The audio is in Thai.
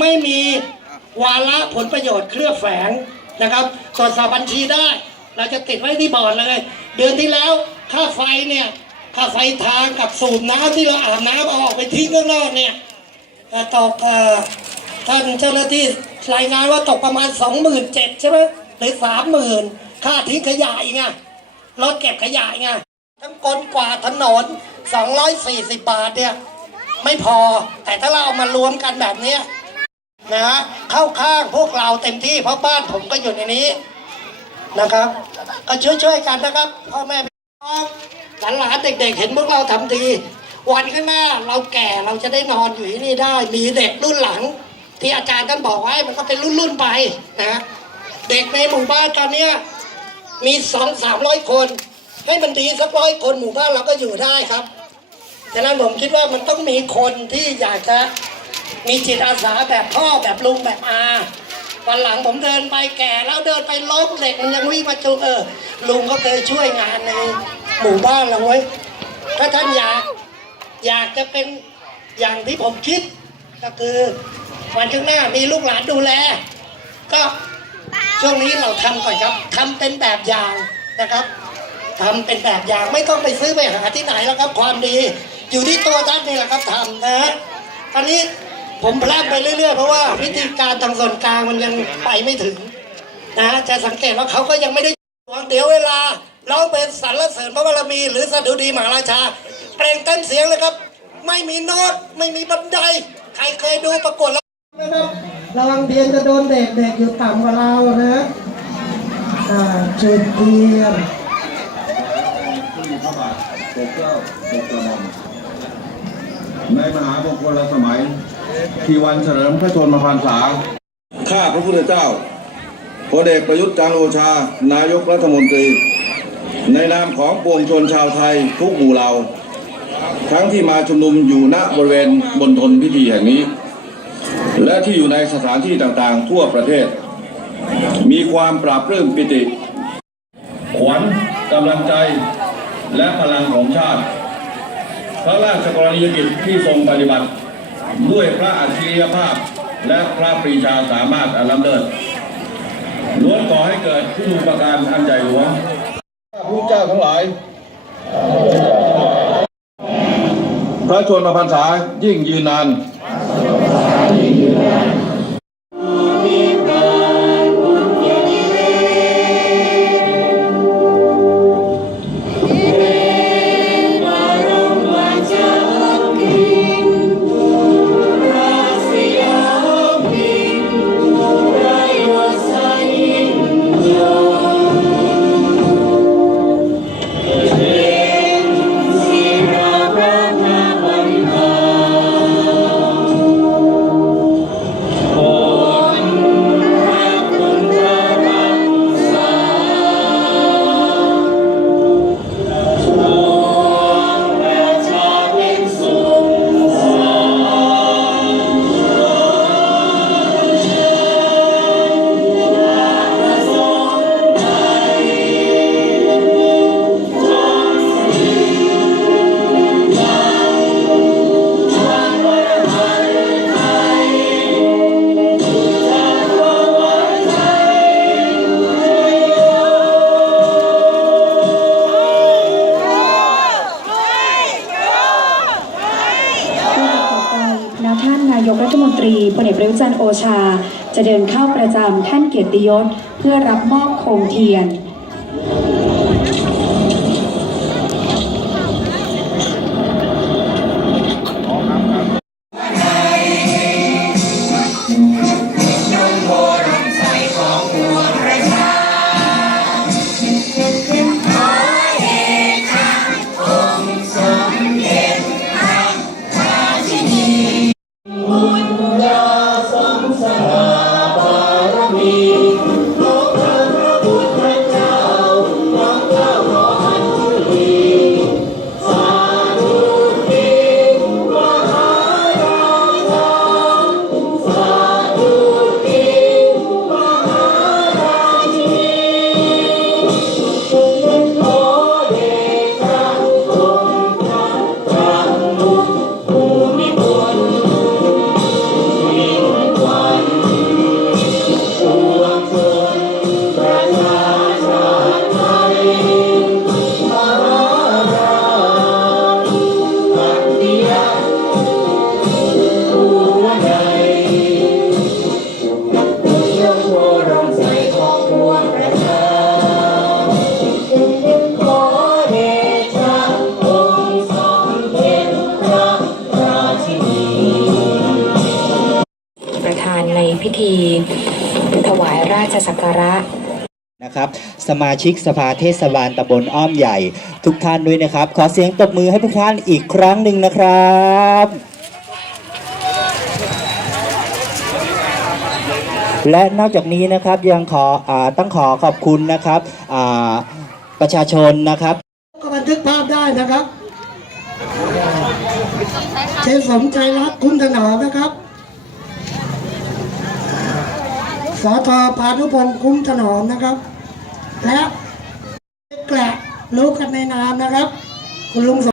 ไม่มีวาระผลประโยชน์เคลือบแฝงนะครับ ตรวจสอบบัญชีได้ เราจะติดไว้ที่บอร์ดเลย เดือนที่แล้วค่าไฟเนี่ยค่าไฟทางกับสูบน้ำที่เราอาบน้ำเอาออกไปทิ้งข้างนอกเนี่ยตกท่านเจ้าหน้าที่รายงานว่าตกประมาณ 27,000ใช่ไหมหรือ30,000ค่าทิ้งขยะอีกไงรถเก็บขยะอีกไงทั้งกลกว่าดถนน 240 บาทเนี่ยไม่พอแต่ถ้าเราเอามารวมกันแบบเนี้ย นะฮะเข้าข้างพวกเราเต็มที่เพราะบ้านผมก็อยู่ในนี้นะครับก็ช่วยๆกันนะครับพ่อแม่พี่น้องหลานๆเด็ก ๆ เห็นพวกเราทำดีวันข้างหน้าเราแก่เราจะได้นอนอยู่ที่นี่ได้ มีเด็กรุ่นหลัง ที่อาจารย์ท่านบอกไว้มันก็เป็นรุ่นๆไปนะเด็กในหมู่บ้านตอนเนี้ยมีสองสามร้อยคน ให้มันดีสักร้อยคนหมู่บ้านเราก็อยู่ได้ครับฉะนั้นผมคิดว่ามันต้องมีคนที่อยากจะ มีจิตอาสาแบบพ่อแบบลุงแบบอาวันหลังผมเดินไปแก่แล้วเดินไปล้มเด็กมันยังวิ่งมาจูเออ ลุงก็เคยช่วยงานในหมู่บ้านเราไว้ถ้าท่านอยากอยากจะเป็นอย่างที่ผมคิด ก็คือวันข้างหน้ามีลูกหลานดูแล ก็ช่วงนี้เราทำก่อนครับทำเป็นแบบอย่างนะครับทำเป็นแบบอย่างไม่ต้องไปซื้อไปหาที่ไหนแล้วครับ ความดี อยู่ที่ตัวท่านนี่แหละครับทำนะฮะตอนนี้ ผมพลาดไปเรื่อยๆ เพราะว่าวิธีการทางส่วนกลางมันยังไปไม่ถึงนะฮะจะสังเกตว่าเขาก็ยังไม่ได้เดี๋ยวเวลาเราเป็นสรรเสริญพระบารมี หรือสดุดีมหาราชาเปล่งเต้นเสียงเลยครับ ไม่มีโน้ตไม่มีบันได ใครเคยดูประกวดแล้วนะครับระวังเทียนจะโดนเด็กเด็กอยู่ต่ำกว่าเรานะอ่าจุดเทียนพระบาทปกเกล้าปกกระหม่อมในมหามงคลสมัย ทีวันเฉลิมพระชนมพรรษา ข้าพระพุทธเจ้าพลเอกประยุทธ์จันทร์โอชา นายกรัฐมนตรี ในนามของปวงชนชาวไทยทุกหมู่เหล่า ทั้งที่มาชุมนุมอยู่ณบริเวณมณฑลพิธีแห่งนี้ และที่อยู่ในสถานที่ต่างๆ ทั่วประเทศ มีความปราบปลื้มปิติ ขวัญกำลังใจและพลังของชาติ พระราชกรณียกิจที่ทรงปฏิบัติ ด้วยพระอัจฉริยภาพ และพระปรีชาสามารถอันล้ำเลิศล้วนก่อให้เกิดผู้มีประการอันใหญ่หลวงข้าพระเจ้าทั้งหลาย พระชนมพรรษายิ่งยืนนาน รีพลเอกประยุทธ์จันโอชา จะเดินเข้าประจำท่านเกียรติยศ เพื่อรับมอบโคมเทียน ธี ถวายราชสักการะนะครับสมาชิกสภาเทศบาลตำบลอ้อมใหญ่ ทุกท่านด้วยนะครับ ขอเสียงตบมือให้ทุกท่านอีกครั้งหนึ่งนะครับและนอกจากนี้นะครับยังขออาต้องขอขอบคุณนะครับอ่าประชาชนนะครับก็บันทึกภาพได้นะครับเชฟสมใจรักคุณถนอมนะครับ สอทอพานุพงศ์คุ้มถนอมนะครับ และแกละรู้กันในนามนะครับ คุณลุงสม